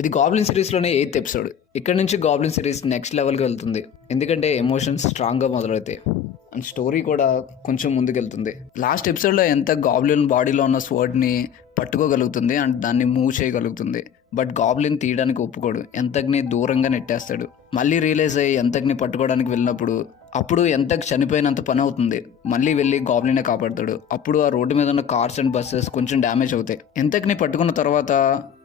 ఇది goblin సిరీస్లోనే 8th episode. ఇక్కడ నుంచి గాబ్లిన్ సిరీస్ నెక్స్ట్ లెవెల్కి వెళ్తుంది. ఎందుకంటే ఎమోషన్స్ స్ట్రాంగ్గా మొదలవుతాయి అండ్ స్టోరీ కూడా కొంచెం ముందుకెళ్తుంది. లాస్ట్ ఎపిసోడ్లో ఎంత గాబ్లిన్ బాడీలో ఉన్న స్వర్డ్ని పట్టుకోగలుగుతుంది అండ్ దాన్ని మూవ్ చేయగలుగుతుంది. బట్ గాబ్లిన్ తీయడానికి ఒప్పుకోడు, ఎంతగ్ని దూరంగా నెట్టేస్తాడు. మళ్ళీ రియలైజ్ అయ్యి ఎంతగ్ని పట్టుకోవడానికి వెళ్ళినప్పుడు అప్పుడు ఎంతకు చనిపోయినంత పని అవుతుంది. మళ్ళీ వెళ్ళి గాబ్లినే కాపాడతాడు. అప్పుడు ఆ రోడ్డు మీద ఉన్న కార్స్ అండ్ బస్సెస్ కొంచెం డ్యామేజ్ అవుతాయి. ఎంతక్ని పట్టుకున్న తర్వాత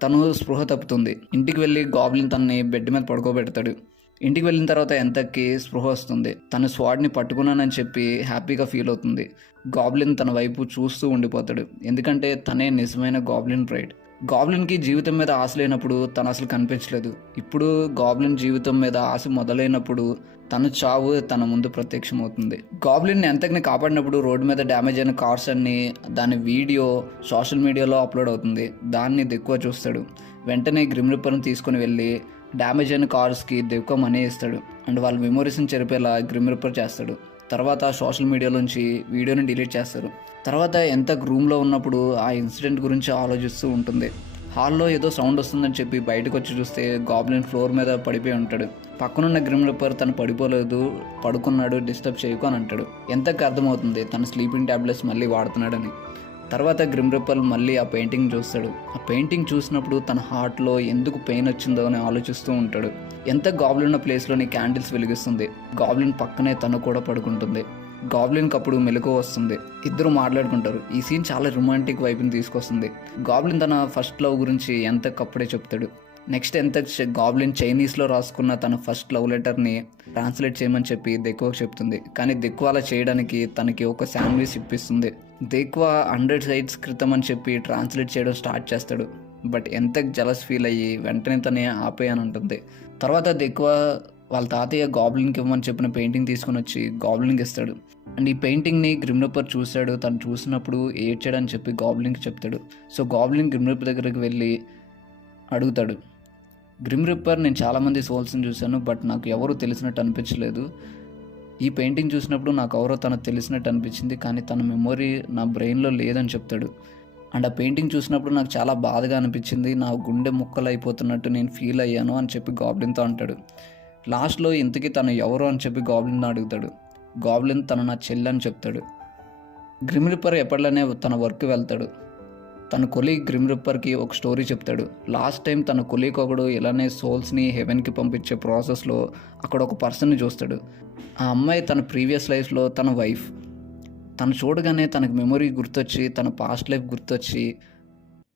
తను స్పృహ తప్పుతుంది. ఇంటికి వెళ్ళి గాబ్లిన్ తనని బెడ్ మీద పడుకోబెడతాడు. ఇంటికి వెళ్ళిన తర్వాత ఎంతకి స్పృహ వస్తుంది. తను స్వాడ్ని పట్టుకున్నానని చెప్పి హ్యాపీగా ఫీల్ అవుతుంది. గాబ్లిన్ తన వైపు చూస్తూ ఉండిపోతాడు, ఎందుకంటే తనే నిజమైన గాబ్లిన్ ప్రైడ్. గాబ్లిన్కి జీవితం మీద ఆశ లేనప్పుడు తను అసలు కనిపించలేదు. ఇప్పుడు గాబ్లిన్ జీవితం మీద ఆశ మొదలైనప్పుడు తన చావు తన ముందు ప్రత్యక్షమవుతుంది. గాబ్లిన్ ఎంతకని కాపాడినప్పుడు రోడ్డు మీద డ్యామేజ్ అయిన కార్స్ అన్ని దాని వీడియో సోషల్ మీడియాలో అప్లోడ్ అవుతుంది. దాన్ని దెక్కువ చూస్తాడు. వెంటనే గ్రిమ్ రిప్పర్ని తీసుకుని వెళ్ళి డ్యామేజ్ అయిన కార్స్కి దెక్కువ మనీ ఇస్తాడు అండ్ వాళ్ళ మెమోరీస్ని చెరిపేలా గ్రిమ్ రిప్పర్ చేస్తాడు. తర్వాత సోషల్ మీడియాలోంచి వీడియోని డిలీట్ చేస్తారు. తర్వాత ఎంత రూమ్లో ఉన్నప్పుడు ఆ ఇన్సిడెంట్ గురించి ఆలోచిస్తూ ఉంటుంది. హాల్లో ఏదో సౌండ్ వస్తుందని చెప్పి బయటకు వచ్చి చూస్తే గాబ్లిన్ ఫ్లోర్ మీద పడిపోయి ఉంటాడు. పక్కనున్న గ్రిమ్ రిప్పర్ తను పడిపోలేదు, పడుకున్నాడు, డిస్టర్బ్ చేయకు అని అంటాడు. ఎంతకు అర్థమవుతుంది తన స్లీపింగ్ ట్యాబ్లెట్స్ మళ్ళీ వాడుతున్నాడని. తర్వాత గ్రిమ్ రిప్పర్ మళ్ళీ ఆ పెయింటింగ్ చూస్తాడు. ఆ పెయింటింగ్ చూసినప్పుడు తన హార్ట్లో ఎందుకు పెయిన్ వచ్చిందో అని ఆలోచిస్తూ ఉంటాడు. ఎంత గాబ్లిన్ ఉన్న ప్లేస్లోని క్యాండిల్స్ వెలిగిస్తుంది. గాబ్లిన్ పక్కనే తను కూడా పడుకుంటుంది. గాబ్లిన్కి అప్పుడు మెలకువ వస్తుంది. ఇద్దరు మాట్లాడుకుంటారు. ఈ సీన్ చాలా రొమాంటిక్ వైపుని తీసుకొస్తుంది. గాబ్లిన్ తన ఫస్ట్ లవ్ గురించి ఎంతకు అప్పుడే చెప్తాడు. నెక్స్ట్ ఎంత గాబ్లిన్ చైనీస్లో రాసుకున్న తన ఫస్ట్ లవ్ లెటర్ని ట్రాన్స్లేట్ చేయమని చెప్పి దెక్కువకు చెప్తుంది. కానీ దెక్కువ అలా చేయడానికి తనకి ఒక శాండ్విచ్ ఇప్పిస్తుంది. దెక్కువ 100 సైడ్స్ క్రితం అని చెప్పి ట్రాన్స్లేట్ చేయడం స్టార్ట్ చేస్తాడు. బట్ ఎంతకు జలస్ ఫీల్ అయ్యి వెంటనే తనే ఆపేయని ఉంటుంది. తర్వాత దెక్కువ వాళ్ళ తాతయ్య గాబ్లిన్కి ఇవ్వమని చెప్పిన పెయింటింగ్ తీసుకుని వచ్చి గాబ్లిన్కి ఇస్తాడు. అండ్ ఈ పెయింటింగ్ని గ్రిమ్ రిప్పర్ చూశాడు. తను చూసినప్పుడు ఏడ్చాడని చెప్పి గాబ్లిన్కి చెప్తాడు. సో గాబ్లిన్ గ్రిమ్ రిప్పర్ దగ్గరికి వెళ్ళి అడుగుతాడు, గ్రిమ్ రిప్పర్, నేను చాలామంది సోల్స్ని చూశాను, బట్ నాకు ఎవరు తెలిసినట్టు అనిపించలేదు. ఈ పెయింటింగ్ చూసినప్పుడు నాకు ఎవరో తనకు తెలిసినట్టు అనిపించింది, కానీ తన మెమొరీ నా బ్రెయిన్లో లేదని చెప్తాడు. అండ్ ఆ పెయింటింగ్ చూసినప్పుడు నాకు చాలా బాధగా అనిపించింది, నా గుండె ముక్కలు అయిపోతున్నట్టు నేను ఫీల్ అయ్యాను అని చెప్పి గాబ్లిన్తో అంటాడు. లాస్ట్లో ఇంతకీ తను ఎవరు అని చెప్పి గాబ్లిన్ అడుగుతాడు. గాబ్లిన్ తను నా చెల్లి అని చెప్తాడు. గ్రిమ్ రిప్పర్ ఎప్పటిలానే తన వర్క్ వెళ్తాడు. తన కొలీగ్ గ్రిమ్ రిప్పర్కి ఒక స్టోరీ చెప్తాడు. లాస్ట్ టైం తన కొలీగ్ ఒకడు ఇలానే సోల్స్ని హెవెన్కి పంపించే ప్రాసెస్లో అక్కడ ఒక పర్సన్ని చూస్తాడు. ఆ అమ్మాయి తన ప్రీవియస్ లైఫ్లో తన వైఫ్. తను చూడగానే తనకు మెమొరీ గుర్తొచ్చి, తన పాస్ట్ లైఫ్ గుర్తొచ్చి,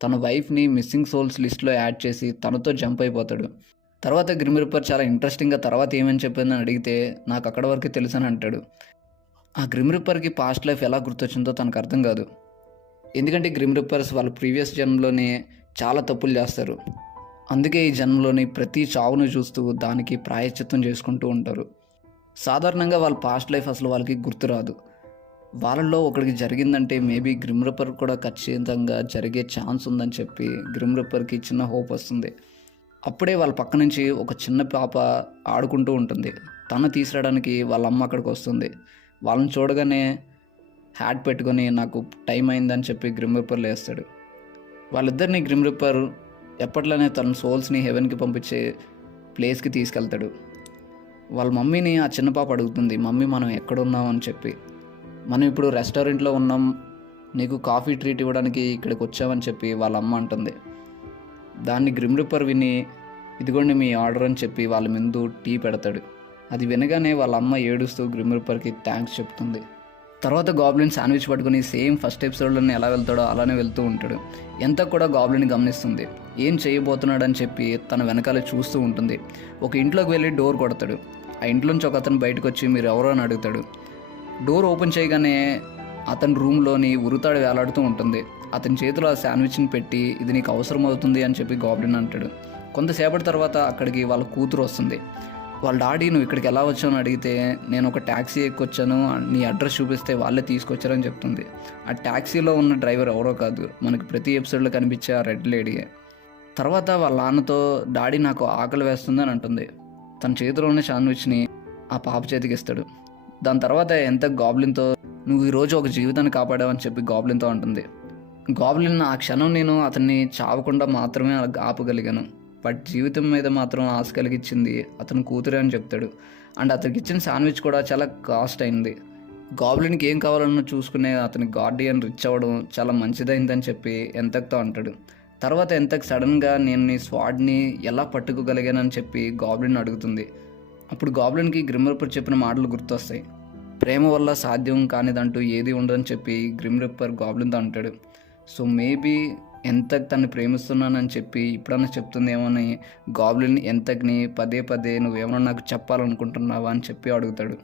తన వైఫ్ని మిస్సింగ్ సోల్స్ లిస్ట్లో యాడ్ చేసి తనతో జంప్ అయిపోతాడు. తర్వాత గ్రిమ్ రిప్పర్ చాలా ఇంట్రెస్టింగ్గా తర్వాత ఏమని చెప్పిందని అడిగితే నాకు అక్కడ వరకు తెలుసని అంటాడు. ఆ గ్రిమ్ రిప్పర్కి పాస్ట్ లైఫ్ ఎలా గుర్తొచ్చిందో తనకు అర్థం కాదు. ఎందుకంటే గ్రిమ్ రిప్పర్స్ వాళ్ళ ప్రీవియస్ జన్మలోనే చాలా తప్పులు చేస్తారు. అందుకే ఈ జన్మలోని ప్రతి చావును చూస్తూ దానికి ప్రాయశ్చిత్తం చేసుకుంటూ ఉంటారు. సాధారణంగా వాళ్ళ పాస్ట్ లైఫ్ అసలు వాళ్ళకి గుర్తురాదు. వాళ్ళల్లో ఒకడికి జరిగిందంటే మేబీ గ్రిమ్ రిప్పర్ కూడా ఖచ్చితంగా జరిగే ఛాన్స్ ఉందని చెప్పి గ్రిమ్ రిప్పర్కి చిన్న హోప్ వస్తుంది. అప్పుడే వాళ్ళ పక్క నుంచి ఒక చిన్న పాప ఆడుకుంటూ ఉంటుంది. తను తీసుకురావడానికి వాళ్ళ అమ్మ అక్కడికి వస్తుంది. వాళ్ళని చూడగానే హ్యాట్ పెట్టుకొని నాకు టైం అయిందని చెప్పి గ్రిమ్ రిప్పర్ లేస్తాడు. వాళ్ళిద్దరిని గ్రిమ్ రిప్పర్ ఎప్పట్లోనే తన సోల్స్ని హెవెన్కి పంపించే ప్లేస్కి తీసుకెళ్తాడు. వాళ్ళ మమ్మీని ఆ చిన్న పాప అడుగుతుంది, మమ్మీ మనం ఎక్కడున్నాం అని చెప్పి. మనం ఇప్పుడు రెస్టారెంట్లో ఉన్నాం, నీకు కాఫీ ట్రీట్ ఇవ్వడానికి ఇక్కడికి వచ్చామని చెప్పి వాళ్ళ అమ్మ అంటుంది. దాన్ని గ్రిమ్ రిప్పర్ విని ఇదిగోండి మీ ఆర్డర్ అని చెప్పి వాళ్ళ ముందు టీ పెడతాడు. అది వినగానే వాళ్ళ అమ్మ ఏడుస్తూ గ్రిమ్ రిప్పర్కి థ్యాంక్స్ చెప్తుంది. తర్వాత గాబ్లిన్ శాండ్విచ్ పట్టుకుని సేమ్ ఫస్ట్ ఎపిసోడ్లోనే ఎలా వెళ్తాడో అలానే వెళ్తూ ఉంటాడు. ఎంత కూడా గాబ్లిన్ గమనిస్తుంది. ఏం చేయబోతున్నాడని చెప్పి తన వెనకాల చూస్తూ ఉంటుంది. ఒక ఇంట్లోకి వెళ్ళి డోర్ కొడతాడు. ఆ ఇంట్లోంచి ఒక అతను బయటకు వచ్చి మీరు ఎవరో అని అడుగుతాడు. డోర్ ఓపెన్ చేయగానే అతని రూమ్లోని ఉరుతాడు వేలాడుతూ ఉంటుంది. అతని చేతిలో ఆ శాండ్విచ్ని పెట్టి ఇది నీకు అవసరం అవుతుంది అని చెప్పి గాబ్లిన్ అంటాడు. కొంతసేపటి తర్వాత అక్కడికి వాళ్ళ కూతురు వస్తుంది. వాళ్ళ డాడీ నువ్వు ఇక్కడికి ఎలా వచ్చావని అడిగితే నేను ఒక ట్యాక్సీ ఎక్కొచ్చాను, నీ అడ్రస్ చూపిస్తే వాళ్ళే తీసుకొచ్చారని చెప్తుంది. ఆ ట్యాక్సీలో ఉన్న డ్రైవర్ ఎవరో కాదు, మనకి ప్రతి ఎపిసోడ్లో కనిపించే ఆ రెడ్ లేడీయే. తర్వాత వాళ్ళ నాన్నతో డాడీ నాకు ఆకలి వేస్తుందని అంటుంది. తన చేతిలో ఉన్న శాండ్విచ్ని ఆ పాప చేతికి ఇస్తాడు. దాని తర్వాత ఎంత గాబ్లిన్తో నువ్వు ఈరోజు ఒక జీవితాన్ని కాపాడావని చెప్పి గాబ్లిన్తో అంటుంది. గాబ్లిన్ ఆ క్షణం నేను అతన్ని చావకుండా మాత్రమే ఆపగలిగాను. బట్ జీవితం మీద మాత్రం ఆశ కలిగించింది అతని కూతురే అని చెప్తాడు. అండ్ అతనికి ఇచ్చిన శాండ్విచ్ కూడా చాలా కాస్ట్ అయింది. గాబ్లిన్కి ఏం కావాలన్నా చూసుకునే అతని గార్డియన్ రిచ్ అవ్వడం చాలా మంచిదైందని చెప్పి ఎంతక్తో అంటాడు. తర్వాత ఎంతక్ సడన్గా నేను నీ స్వాడ్ని ఎలా పట్టుకోగలిగానని చెప్పి గాబ్లిన్ అడుగుతుంది. అప్పుడు గాబ్లిన్కి గ్రిమ్ రీపర్ చెప్పిన మాటలు గుర్తొస్తాయి. ప్రేమ వల్ల సాధ్యం కానిదంటూ ఏది ఉండదని చెప్పి గ్రిమ్ రీపర్ గాబ్లిన్తో అంటాడు. సో మేబీ ఎంతక్ తను ప్రేమిస్తున్నానని చెప్పి ఇప్పుడన్నా చెప్తుందేమోని గాబ్లిన్ ఎంతక్ని పదే పదే నువ్వేమన్నా నాకు చెప్పాలనుకుంటున్నావా అని చెప్పి అడుగుతాడు.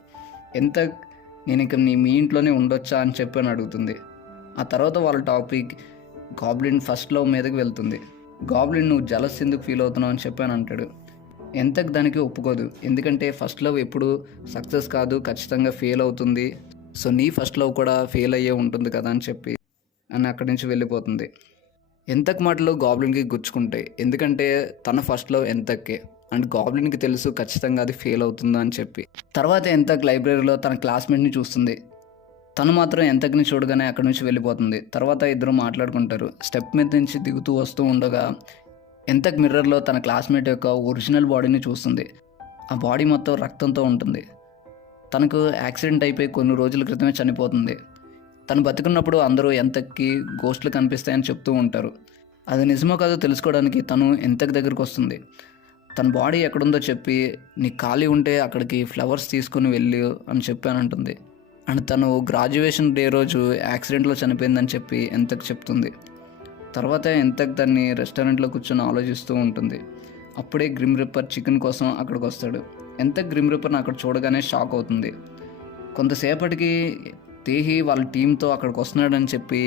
ఎంతక్ నేను ఇక మీ ఇంట్లోనే ఉండొచ్చా అని చెప్పి అని అడుగుతుంది. ఆ తర్వాత వాళ్ళ టాపిక్ గాబ్లిన్ ఫస్ట్ లవ్ మీదకి వెళ్తుంది. గాబ్లిన్ నువ్వు జలస్ ఎందుకు ఫీల్ అవుతున్నావు అని చెప్పి అని అంటాడు. ఎంతకు దానికి ఒప్పుకోదు, ఎందుకంటే ఫస్ట్ లవ్ ఎప్పుడు సక్సెస్ కాదు, ఖచ్చితంగా ఫెయిల్ అవుతుంది. సో నీ ఫస్ట్ లవ్ కూడా ఫెయిల్ అయ్యే ఉంటుంది కదా అని చెప్పి అక్కడి నుంచి వెళ్ళిపోతుంది. ఎంతకు మాటలు గాబ్లిన్కి గుచ్చుకుంటాయి, ఎందుకంటే తన ఫస్ట్ లవ్ ఎంతక్కే అండ్ గాబ్లిన్కి తెలుసు ఖచ్చితంగా అది ఫెయిల్ అవుతుందా అని చెప్పి. తర్వాత ఎంతక్ లైబ్రరీలో తన క్లాస్మేట్ని చూస్తుంది. తను మాత్రం ఎంతక్ని చూడగానే అక్కడి నుంచి వెళ్ళిపోతుంది. తర్వాత ఇద్దరు మాట్లాడుకుంటారు. స్టెప్ మీద నుంచి దిగుతూ వస్తూ ఉండగా ఎంతక్ మిర్రర్లో తన క్లాస్మేట్ యొక్క ఒరిజినల్ బాడీని చూస్తుంది. ఆ బాడీ మొత్తం రక్తంతో ఉంటుంది. తనకు యాక్సిడెంట్ అయిపోయి కొన్ని రోజుల క్రితమే చనిపోతుంది. తను బతికున్నప్పుడు అందరూ ఎంతక్కి గోస్ట్లు కనిపిస్తాయని చెప్తూ ఉంటారు. అది నిజమో కాదో తెలుసుకోవడానికి తను ఎంతక్ దగ్గరికి వస్తుంది. తన బాడీ ఎక్కడుందో చెప్పి నీకు ఖాళీ ఉంటే అక్కడికి ఫ్లవర్స్ తీసుకుని వెళ్ళి అని చెప్పానంటుంది. అండ్ తను గ్రాడ్యుయేషన్ డే రోజు యాక్సిడెంట్లో చనిపోయిందని చెప్పి ఎంతకు చెప్తుంది. తర్వాత ఎంతకు దాన్ని రెస్టారెంట్లో కూర్చొని ఆలోచిస్తూ ఉంటుంది. అప్పుడే గ్రిమ్ రీపర్ చికెన్ కోసం అక్కడికి వస్తాడు. ఎంతకు గ్రిమ్ రీపర్ని అక్కడ చూడగానే షాక్ అవుతుంది. కొంతసేపటికి తేహి వాళ్ళ టీంతో అక్కడికి వస్తున్నాడని చెప్పి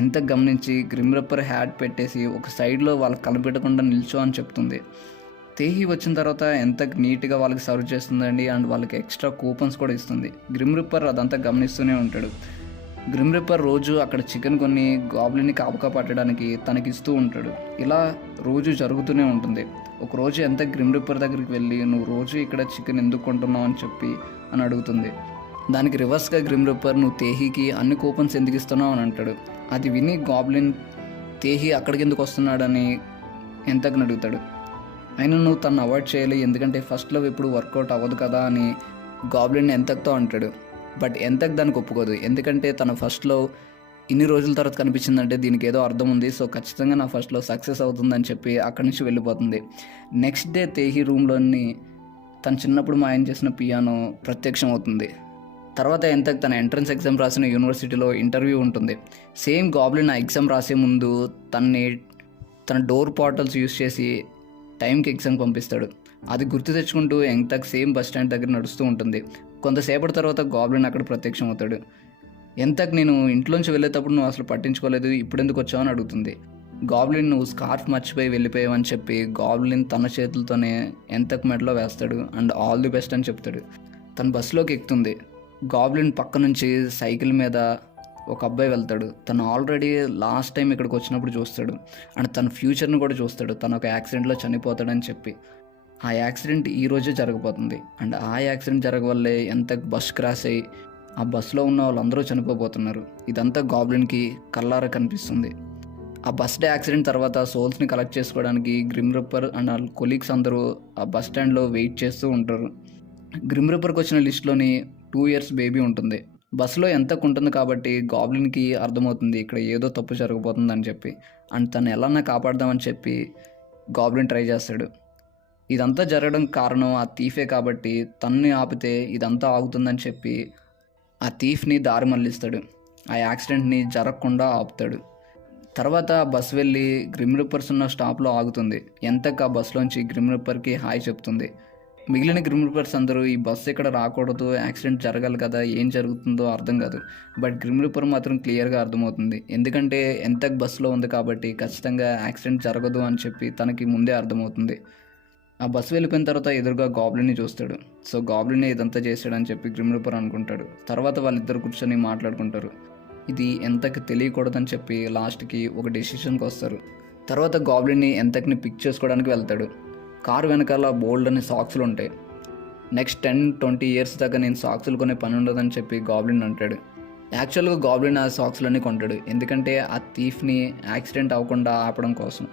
ఎంతకు గమనించి గ్రిమ్ రీపర్ హ్యాట్ పెట్టేసి ఒక సైడ్లో వాళ్ళకి కనిపెట్టకుండా నిల్చో అని చెప్తుంది. తేహి వచ్చిన తర్వాత ఎంతకు నీట్గా వాళ్ళకి సర్వ్ చేస్తుందండి అండ్ వాళ్ళకి ఎక్స్ట్రా కూపన్స్ కూడా ఇస్తుంది. గ్రిమ్ రీపర్ అదంతా గమనిస్తూనే ఉంటాడు. గ్రిమ్ రీపర్ రోజు అక్కడ చికెన్ కొన్ని గాబ్లిన్ని కాపుకా పట్టడానికి తనకి ఇస్తూ ఉంటాడు. ఇలా రోజు జరుగుతూనే ఉంటుంది. ఒకరోజు ఎంత గ్రిమ్ రీపర్ దగ్గరికి వెళ్ళి నువ్వు రోజు ఇక్కడ చికెన్ ఎందుకు కొంటున్నావు అని చెప్పి అని అడుగుతుంది. దానికి రివర్స్గా గ్రిమ్ రీపర్ నువ్వు తేహికి అన్ని కూపన్స్ ఎందుకు ఇస్తున్నావు అని అంటాడు. అది విని గాబ్లిన్ తేహి అక్కడికి ఎందుకు వస్తున్నాడని ఎంతకు అడుగుతాడు. అయినా నువ్వు తను అవాయిడ్ చేయాలి, ఎందుకంటే ఫస్ట్ లవ్ ఇప్పుడు వర్కౌట్ అవ్వదు కదా అని గాబ్లిన్ ఎంతకుతో అంటాడు. బట్ ఎంతకు దానికి ఒప్పుకోదు, ఎందుకంటే తన ఫస్ట్ లవ్ ఇన్ని రోజుల తర్వాత కనిపించిందంటే దీనికి ఏదో అర్థం ఉంది. సో ఖచ్చితంగా నా ఫస్ట్ లవ్ సక్సెస్ అవుతుందని చెప్పి అక్కడి నుంచి వెళ్ళిపోతుంది. నెక్స్ట్ డే తేహి రూమ్లోని తను చిన్నప్పుడు మాయం చేసిన పియానో ప్రత్యక్షం అవుతుంది. తర్వాత ఎంతకు తన ఎంట్రన్స్ ఎగ్జామ్ రాసిన యూనివర్సిటీలో ఇంటర్వ్యూ ఉంటుంది. సేమ్ గాబ్లిన్ ఆ ఎగ్జామ్ రాసే ముందు తన డోర్ పోర్టల్స్ యూస్ చేసి టైంకి ఎగ్జామ్ పంపిస్తాడు. అది గుర్తు తెచ్చుకుంటూ ఎంతకు సేమ్ బస్ స్టాండ్ దగ్గర నడుస్తూ ఉంటుంది. కొంతసేపటి తర్వాత గాబ్లిన్ అక్కడ ప్రత్యక్షం అవుతాడు. ఎంతకు నేను ఇంట్లోంచి వెళ్ళేటప్పుడు నువ్వు అసలు పట్టించుకోలేదు, ఇప్పుడు ఎందుకు వచ్చావు అని అడుగుతుంది. గాబ్లిన్ నువ్వు స్కార్ఫ్ మర్చిపోయి వెళ్ళిపోయావని చెప్పి గాబ్లిన్ తన చేతులతోనే ఎంతకు మెడలో వేస్తాడు అండ్ ఆల్ ది బెస్ట్ అని చెప్తాడు. తన బస్సులోకి ఎక్కుతుంది. గాబ్లిన్ పక్క నుంచి సైకిల్ మీద ఒక అబ్బాయి వెళ్తాడు. తను ఆల్రెడీ లాస్ట్ టైం ఇక్కడికి వచ్చినప్పుడు చూస్తాడు అండ్ తన ఫ్యూచర్ని కూడా చూస్తాడు. తను ఒక యాక్సిడెంట్లో చనిపోతాడని చెప్పి ఆ యాక్సిడెంట్ ఈరోజే జరగబోతుంది. అండ్ ఆ యాక్సిడెంట్ జరగవల్లే ఎంత బస్ క్రాష్ అయ్యి ఆ బస్సులో ఉన్న వాళ్ళందరూ చనిపోబోతున్నారు. ఇదంతా గాబ్లిన్కి కళ్ళారా కనిపిస్తుంది. ఆ బస్ డే యాక్సిడెంట్ తర్వాత సోల్స్ని కలెక్ట్ చేసుకోవడానికి గ్రిమ్ రీపర్ అండ్ వాళ్ళ కొలీగ్స్ అందరూ ఆ బస్ స్టాండ్లో వెయిట్ చేస్తూ ఉంటారు. గ్రిమ్ రీపర్కి వచ్చిన లిస్ట్లోని 2 years బేబీ ఉంటుంది. బస్సులో ఎంతకు ఉంటుంది కాబట్టి గాబ్లిన్కి అర్థమవుతుంది ఇక్కడ ఏదో తప్పు జరగబోతుందని చెప్పి. అండ్ తను ఎలాన్నా కాపాడదామని చెప్పి గాబ్లిన్ ట్రై చేస్తాడు. ఇదంతా జరగడం కారణం ఆ థీఫే కాబట్టి తన్ని ఆపితే ఇదంతా ఆగుతుందని చెప్పి ఆ థీఫ్ని దారి మళ్ళిస్తాడు. ఆ యాక్సిడెంట్ని జరగకుండా ఆపుతాడు. తర్వాత బస్ వెళ్ళి గ్రిమ్ రీపర్స్ ఉన్న స్టాప్లో ఆగుతుంది. ఎంతకు ఆ బస్సులోంచి గ్రిమ్ రీపర్కి హాయ్ చెప్తుంది. మిగిలిన గ్రిమ్ రీపర్స్ అందరూ ఈ బస్సు ఇక్కడ రాకూడదు, యాక్సిడెంట్ జరగాలి కదా, ఏం జరుగుతుందో అర్థం కాదు. బట్ గ్రిమ్ రీపర్ మాత్రం క్లియర్గా అర్థమవుతుంది, ఎందుకంటే ఎంతకు బస్సులో ఉంది కాబట్టి ఖచ్చితంగా యాక్సిడెంట్ జరగదు అని చెప్పి తనకి ముందే అర్థమవుతుంది. ఆ బస్సు వెళ్ళిపోయిన తర్వాత ఎదురుగా గాబ్లిన్ని చూస్తాడు. సో గాబ్లిన్నే ఇదంతా చేశాడని చెప్పి గ్రిమ్ రీపర్ అనుకుంటాడు. తర్వాత వాళ్ళిద్దరు కూర్చొని మాట్లాడుకుంటారు. ఇది ఎంతకు తెలియకూడదని చెప్పి లాస్ట్కి ఒక డెసిషన్కి వస్తారు. తర్వాత గాబ్లిన్ని ఎంతకుని పిక్ చేసుకోవడానికి వెళ్తాడు. కారు వెనకాల బోల్డ్ అనే సాక్స్లు ఉంటాయి. నెక్స్ట్ 10-20 years దాకా నేను సాక్స్లు కొనే పని ఉండదని చెప్పి గాబ్లిన్ అంటాడు. యాక్చువల్గా గాబ్లిన్ ఆ సాక్స్లన్నీ కొంటాడు, ఎందుకంటే ఆ థీఫ్ని యాక్సిడెంట్ అవ్వకుండా ఆపడం కోసం.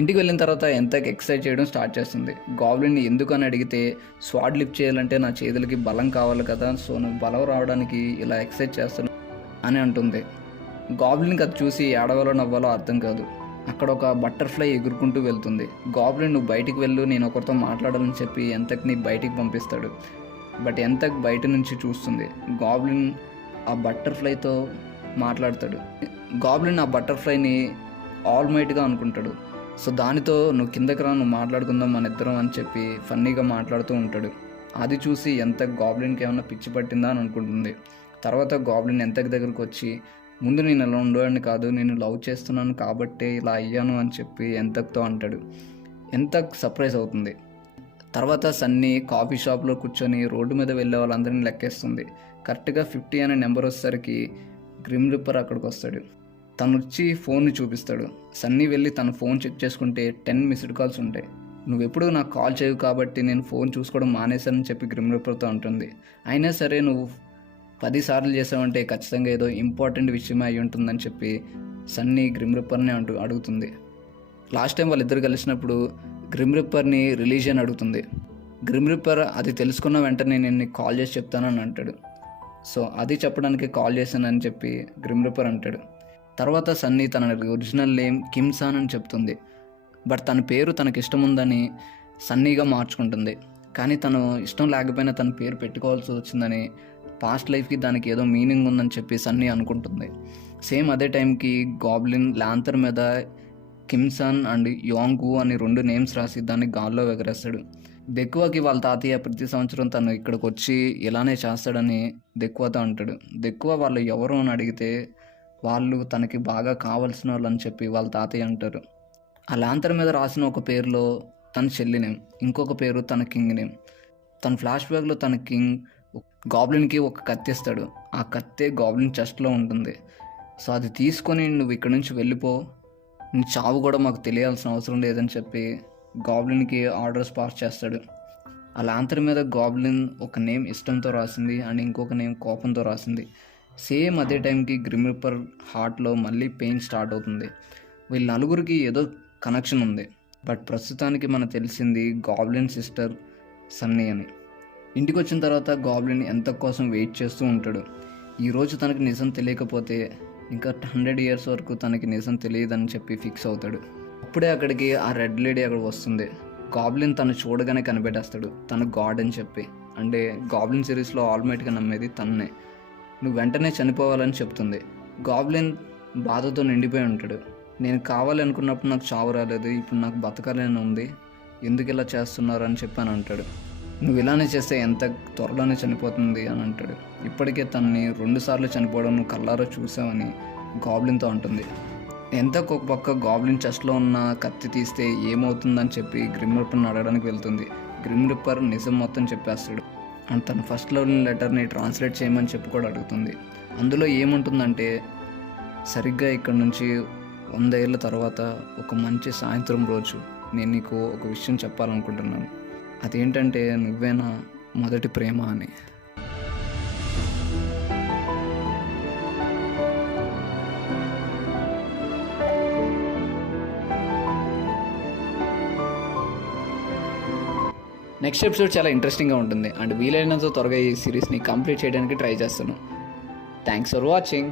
ఇంటికి వెళ్ళిన తర్వాత ఎంత ఎక్సైట్ చేయడం స్టార్ట్ చేస్తుంది. గాబ్లిన్ ఎందుకు అని అడిగితే స్వాడ్ లిఫ్ట్ చేయాలంటే నా చేతులకి బలం కావాలి కదా, సో నువ్వు బలం రావడానికి ఇలా ఎక్సైట్ చేస్తున్నావు అని అంటుంది. గాబ్లిన్కి అది చూసి ఏడవాలో నవ్వాలో అర్థం కాదు. అక్కడ ఒక బటర్ఫ్లై ఎగురుకుంటూ వెళ్తుంది. గాబ్లిన్ నువ్వు బయటికి వెళ్ళు, నేను ఒకరితో మాట్లాడాలని చెప్పి ఎంతక్ని బయటికి పంపిస్తాడు. బట్ ఎంతక్ బయట నుంచి చూస్తుంది. గాబ్లిన్ ఆ బటర్ఫ్లైతో మాట్లాడతాడు. గాబ్లిన్ ఆ బటర్ఫ్లైని ఆల్మైట్గా అనుకుంటాడు. సో దానితో నువ్వు కిందకి రా, నువ్వు మాట్లాడుకుందాం మన ఇద్దరం అని చెప్పి ఫన్నీగా మాట్లాడుతూ ఉంటాడు. అది చూసి ఎంత గాబ్లిన్కి ఏమన్నా పిచ్చి పట్టిందా అని అనుకుంటుంది. తర్వాత గాబ్లిన్ ఎంతకి దగ్గరకు వచ్చి ముందు నేను ఇలా ఉండేవాడిని కాదు, నేను లవ్ చేస్తున్నాను కాబట్టే ఇలా అయ్యాను అని చెప్పి ఎంతక్తో అంటాడు. ఎంతక్ సర్ప్రైజ్ అవుతుంది. తర్వాత సన్నీ కాఫీ షాప్లో కూర్చొని రోడ్డు మీద వెళ్ళే వాళ్ళందరినీ లెక్కేస్తుంది. కరెక్ట్గా 50 అనే నెంబర్ వచ్చేసరికి గ్రిమ్ రిప్పర్ అక్కడికి వస్తాడు. తను వచ్చి ఫోన్ని చూపిస్తాడు. సన్నీ వెళ్ళి తన ఫోన్ చెక్ చేసుకుంటే 10 మిస్డ్ కాల్స్ ఉంటాయి. నువ్వెప్పుడు నాకు కాల్ చేయవు కాబట్టి నేను ఫోన్ చూసుకోవడం మానేశానని చెప్పి గ్రిమ్ రిప్పర్తో అంటుంది. అయినా సరే నువ్వు 10 సార్లు చేసావంటే ఖచ్చితంగా ఏదో ఇంపార్టెంట్ విషయమే అయి ఉంటుందని చెప్పి సన్నీ గ్రిమ్ రిప్పర్ని అడుగుతుంది. లాస్ట్ టైం వాళ్ళిద్దరు కలిసినప్పుడు గ్రిమ్ రిప్పర్ని రిలీజియన్ అడుగుతుంది. గ్రిమ్ రిప్పర్ అది తెలుసుకున్న వెంటనే నేను నీకు కాల్ చేసి చెప్తానని అంటాడు. సో అది చెప్పడానికి కాల్ చేశానని చెప్పి గ్రిమ్ రిప్పర్ అంటాడు. తర్వాత సన్నీ తన ఒరిజినల్ నేమ్ కిమ్ సాన్ అని చెప్తుంది. బట్ తన పేరు తనకి ఇష్టం ఉందని సన్నీగా మార్చుకుంటుంది. కానీ తను ఇష్టం లేకపోయినా తన పేరు పెట్టుకోవాల్సి వచ్చిందని, పాస్ట్ లైఫ్కి దానికి ఏదో మీనింగ్ ఉందని చెప్పి సన్నీ అనుకుంటుంది. సేమ్ అదే టైంకి గాబ్లిన్ ల్యాంతర్ మీద కిమ్సాన్ అండ్ యాంగు అని 2 నేమ్స్ రాసి దాన్ని గాల్లో ఎగరేస్తాడు. దెక్కువకి వాళ్ళ తాతయ్య ప్రతి సంవత్సరం తను ఇక్కడికి వచ్చి ఇలానే చేస్తాడని దెక్కువతో అంటాడు. దెక్కువ వాళ్ళు ఎవరు అని అడిగితే వాళ్ళు తనకి బాగా కావాల్సిన వాళ్ళు అని చెప్పి వాళ్ళ తాతయ్య అంటారు. ఆ ల్యాంతర్ మీద రాసిన ఒక పేరులో తన చెల్లి నేమ్, ఇంకొక పేరు తన కింగ్ నేమ్. తన ఫ్లాష్ బ్యాక్లో తన కింగ్ గాబ్లిన్కి ఒక కత్తి ఇస్తాడు. ఆ కత్తే గాబ్లిన్ చెస్ట్లో ఉంటుంది. సో అది తీసుకొని నువ్వు ఇక్కడి నుంచి వెళ్ళిపో, నీ చావు కూడా మాకు తెలియాల్సిన అవసరం లేదని చెప్పి గాబ్లిన్కి ఆర్డర్స్ పాస్ చేస్తాడు. ఆ ల్యాంతర్ మీద గాబ్లిన్ ఒక నేమ్ ఇష్టంతో రాసింది అండ్ ఇంకొక నేమ్ కోపంతో రాసింది. సేమ్ అదే టైంకి గ్రిమ్ రిప్పర్ హార్ట్లో మళ్ళీ పెయిన్ స్టార్ట్ అవుతుంది. వీళ్ళ నలుగురికి ఏదో కనెక్షన్ ఉంది. బట్ ప్రస్తుతానికి మనకు తెలిసింది గాబ్లిన్ సిస్టర్ సన్నీ అని. ఇంటికి వచ్చిన తర్వాత గాబ్లిన్ ఎంత కోసం వెయిట్ చేస్తూ ఉంటాడు. ఈరోజు తనకి నిజం తెలియకపోతే ఇంకా 100 ఇయర్స్ వరకు తనకి నిజం తెలియదని చెప్పి ఫిక్స్ అవుతాడు. అప్పుడే అక్కడికి ఆ రెడ్ లేడీ అక్కడ వస్తుంది. గాబ్లిన్ తను చూడగానే కనిపెట్టేస్తాడు తను గాడ్ అని చెప్పి. అంటే గాబ్లిన్ సిరీస్లో ఆల్మైట్గా నమ్మేది తన్నే. నువ్వు వెంటనే చనిపోవాలని చెప్తుంది. గాబ్లిన్ బాధతో నిండిపోయి ఉంటాడు. నేను కావాలి అనుకున్నప్పుడు నాకు చావు రాలేదు, ఇప్పుడు నాకు బతకాలని ఉంది, ఎందుకు ఇలా చేస్తున్నారు అని చెప్పి అని అంటాడు. నువ్వు ఇలానే చేస్తే ఎంత త్వరలోనే చనిపోతుంది అని అంటాడు. ఇప్పటికే తనని 2 సార్లు చనిపోవడం నువ్వు కళ్ళారా చూసావని గాబ్లిన్తో అంటుంది. ఎంత ఒక పక్క గాబ్లిన్ చెస్ట్లో ఉన్న కత్తి తీస్తే ఏమవుతుందని చెప్పి గ్రిమ్ రిప్పర్ని అడగడానికి వెళ్తుంది. గ్రిమ్ రిప్పర్ నిజం మొత్తం చెప్పేస్తాడు. అండ్ తన ఫస్ట్ లెటర్ని ట్రాన్స్లేట్ చేయమని చెప్పి కూడా అడుగుతుంది. అందులో ఏముంటుందంటే, సరిగ్గా ఇక్కడ నుంచి 100 ఏళ్ళ తర్వాత ఒక మంచి సాయంత్రం రోజు నేను నీకు ఒక విషయం చెప్పాలనుకుంటున్నాను. అదేంటంటే నువ్వేనా మొదటి ప్రేమ అని. నెక్స్ట్ ఎపిసోడ్ చాలా ఇంట్రెస్టింగ్గా ఉంటుంది అండ్ వీలైనంత త్వరగా ఈ సిరీస్ని కంప్లీట్ చేయడానికి ట్రై చేస్తాను. Thanks for watching.